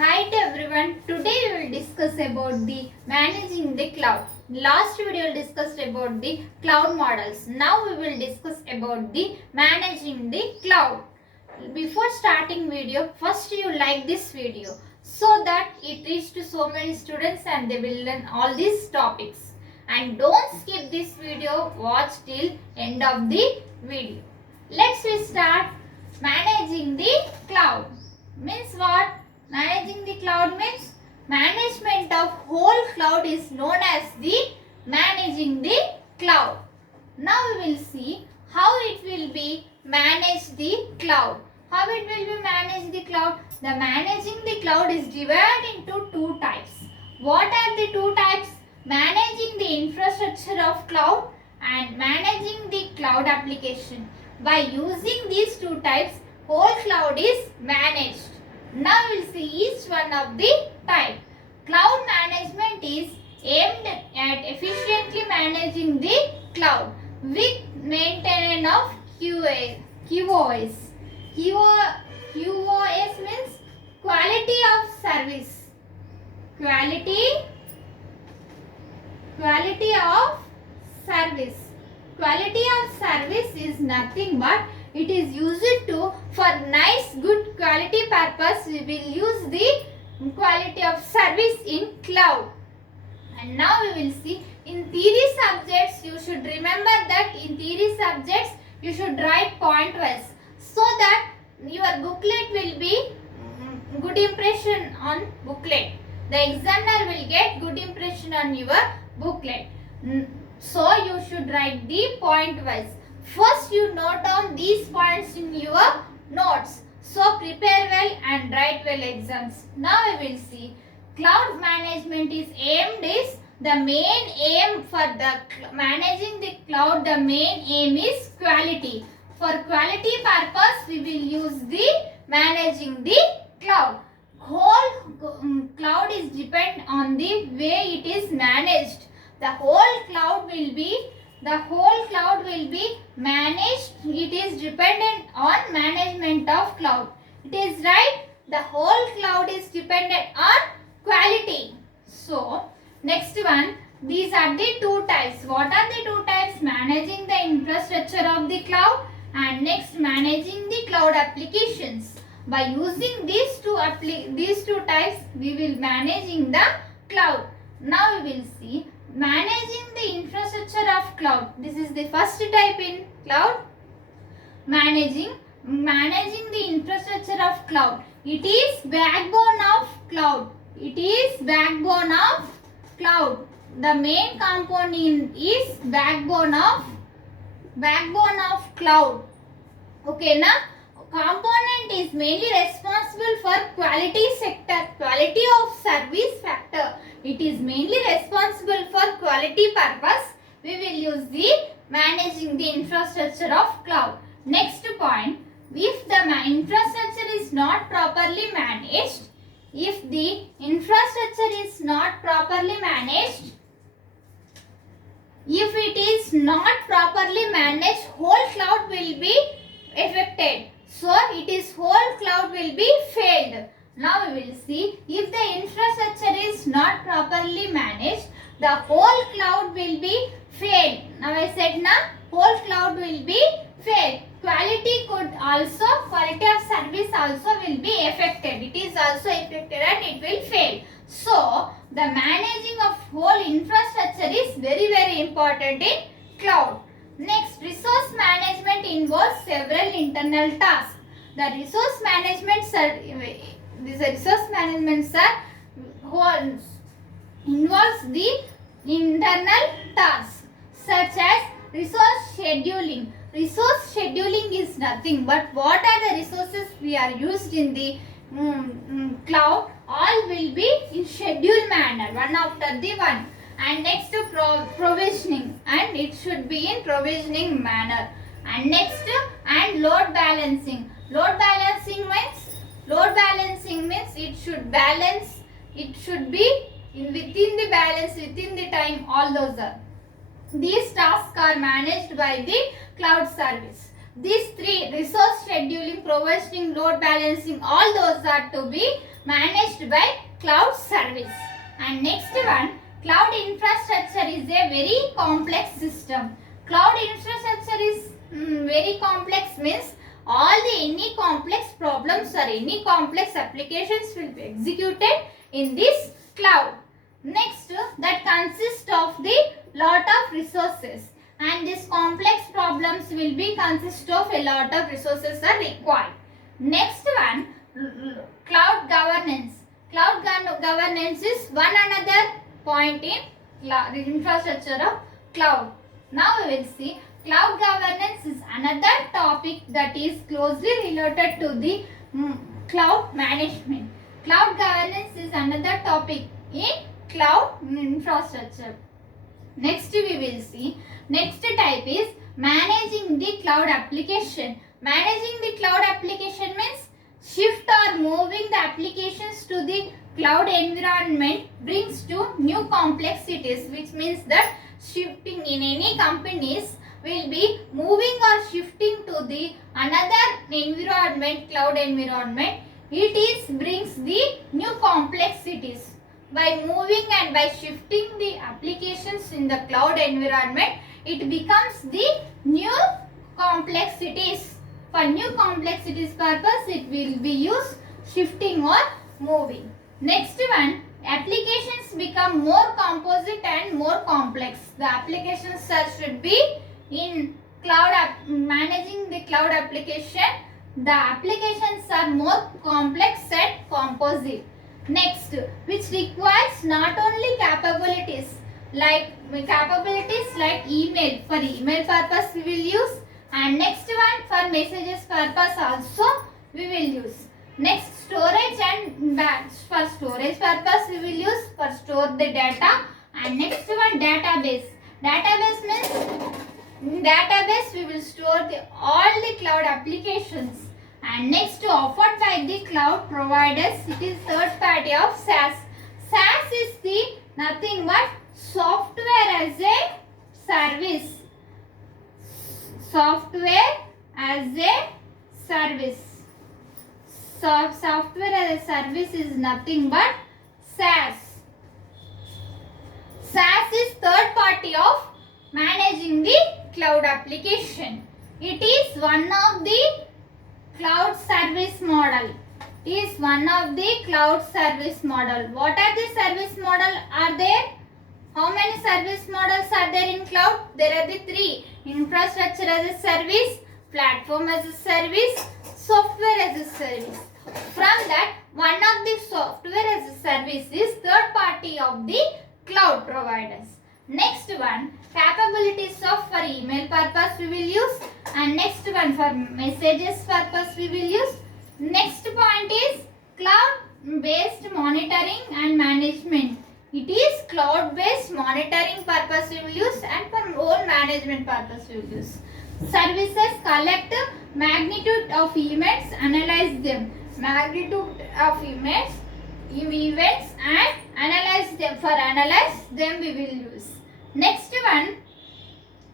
Hi to everyone. Today we will discuss about the managing the cloud. Last video we discussed about the cloud models. Now we will discuss about the managing the cloud. Before starting video, first you like this video so that it reaches to so many students and they will learn all these topics. And don't skip this video, watch till end of the video. Let's start managing the cloud. Means what? Managing the cloud means management of whole cloud is known as the managing the cloud. Now we will see how it will be manage the cloud. How it will be manage the cloud? The managing the cloud is divided into two types. What are the two types? Managing the infrastructure of cloud and managing the cloud application. By using these two types, whole cloud is managed. Now we will see each one of the type. Cloud management is aimed at efficiently managing the cloud with maintenance of QoS. QoS means quality of service. Quality of service. Quality of service is nothing but it is used to for nice good quality purpose we will use the quality of service in cloud. And now we will see in theory subjects you should remember that in theory subjects you should write point wise so that your booklet will be good impression on booklet. The examiner will get good impression on your booklet. So you should write the point wise. First you note down these points in your notes. So prepare well and write well exams. Now we will see cloud management is aimed is the main aim for the managing the cloud. The main aim is quality. For quality purpose we will use the managing the cloud. Whole cloud is depend on the way it is managed. The whole cloud will be managed. It is dependent on management of cloud. It is right. The whole cloud is dependent on quality. So, next one. These are the two types. What are the two types? Managing the infrastructure of the cloud and next managing the cloud applications. By using these two types, we will managing the cloud. Now we will see managing the infrastructure of cloud. This is the first type in cloud. Managing the infrastructure of cloud. It is backbone of cloud. It is backbone of cloud. The main component is backbone of cloud. Okay, now component is mainly responsible for quality sector, quality of service factor. It is mainly responsible for quality purpose. We will use the managing the infrastructure of cloud. Next point, if the infrastructure is not properly managed, if the infrastructure is not properly managed, if it is not properly managed, whole cloud will be affected. So, it is whole cloud will be failed. Now, we will see if the infrastructure is not properly managed, the whole cloud will be failed. Now, I said whole cloud will be failed. Quality of service also will be affected. It is also affected and it will fail. So, the managing of whole infrastructure is very important in cloud. Next, resource management involves several internal tasks. The resource management involves the internal tasks such as resource scheduling. Resource scheduling is nothing but what are the resources we are used in the cloud. All will be in scheduled manner, one after the one. And next provisioning, and it should be in provisioning manner. And next and load balancing. Load balancing means it should balance. It should be within the balance, within the time. All those are. These tasks are managed by the cloud service. These three, resource scheduling, provisioning, load balancing, all those are to be managed by cloud service. And next one, cloud infrastructure is a very complex system. Cloud infrastructure is very complex means any complex problems or any complex applications will be executed in this cloud. Next, that consists of the lot of resources, and these complex problems will be consist of a lot of resources are required. Next one, cloud governance. Cloud governance is one another point in infrastructure of cloud. Now we will see cloud governance is another topic that is closely related to the cloud management. Cloud governance is another topic in cloud infrastructure. Next we will see, next type is managing the cloud application. Managing the cloud application means shift or moving the applications to the cloud environment brings to new complexities, which means that shifting in any companies will be moving or shifting to the another environment, cloud environment. It is brings the new complexities. By moving and by shifting the applications in the cloud environment, it becomes the new complexities. For new complexities purpose, it will be used shifting or moving. Next one, applications become more composite and more complex. The applications should be in cloud managing the cloud application. The applications are more complex and composite. Next, which requires not only capabilities like email. For email purpose we will use, and next one for messages purpose also we will use. Next, storage and batch. For storage purpose we will use for store the data. And next one, database. Database means in database we will store all the cloud applications. And next, offered by the cloud providers, it is third party of SaaS. SaaS is the nothing but software as a service. Software as a service. Software as a service is nothing but SaaS. SaaS is third party of managing the cloud application. It is one of the cloud service model. Is one of the cloud service model. What are the service model are there? How many service models are there in cloud? There are the three: infrastructure as a service, platform as a service, software as a service. From that, one of the software as a service is third party of the cloud providers. Next one, capabilities of for email purpose we will use, and next one for messages purpose we will use. Next point is cloud based monitoring and management. It is cloud based monitoring purpose we will use, and for all management purpose we will use. Services collect magnitude of events, analyze them. Magnitude of events and analyze them. For analyze them we will use. Next one,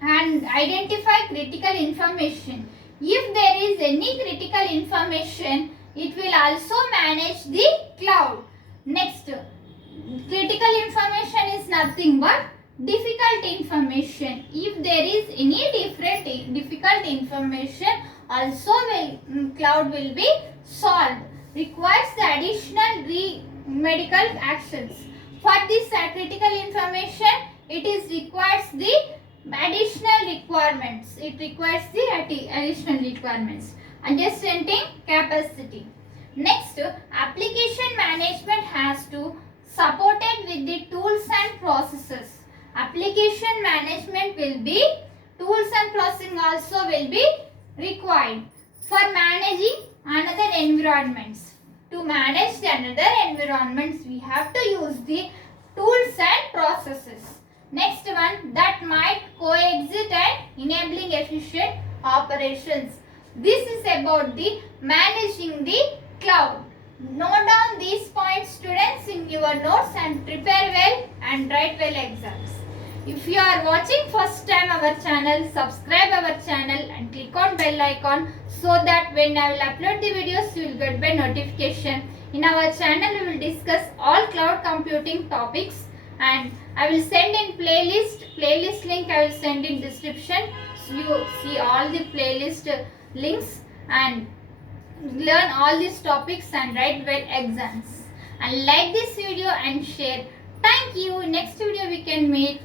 and identify critical information. If there is any critical information, it will also manage the cloud. Next, critical information is nothing but difficult information. If there is any difficult information, also cloud will be solved. Requires the additional medical actions. For this critical information, it is requires the additional requirements. It requires the additional requirements. Understanding capacity. Next, application management has to supported with the tools and processes. Application management will be tools and processing also will be required for managing another environments. To manage the another environments, we have to use the tools and processes. Next one, that might coexist and enabling efficient operations. This is about the managing the cloud. Note down these points, students, in your notes and prepare well and write well exams. If you are watching first time our channel, subscribe our channel and click on bell icon so that when I will upload the videos, you will get by notification. In our channel we will discuss all cloud computing topics, and I will send in playlist link I will send in description. So you see all the playlist links and learn all these topics and write well exams. And like this video and share. Thank you. Next video we can meet.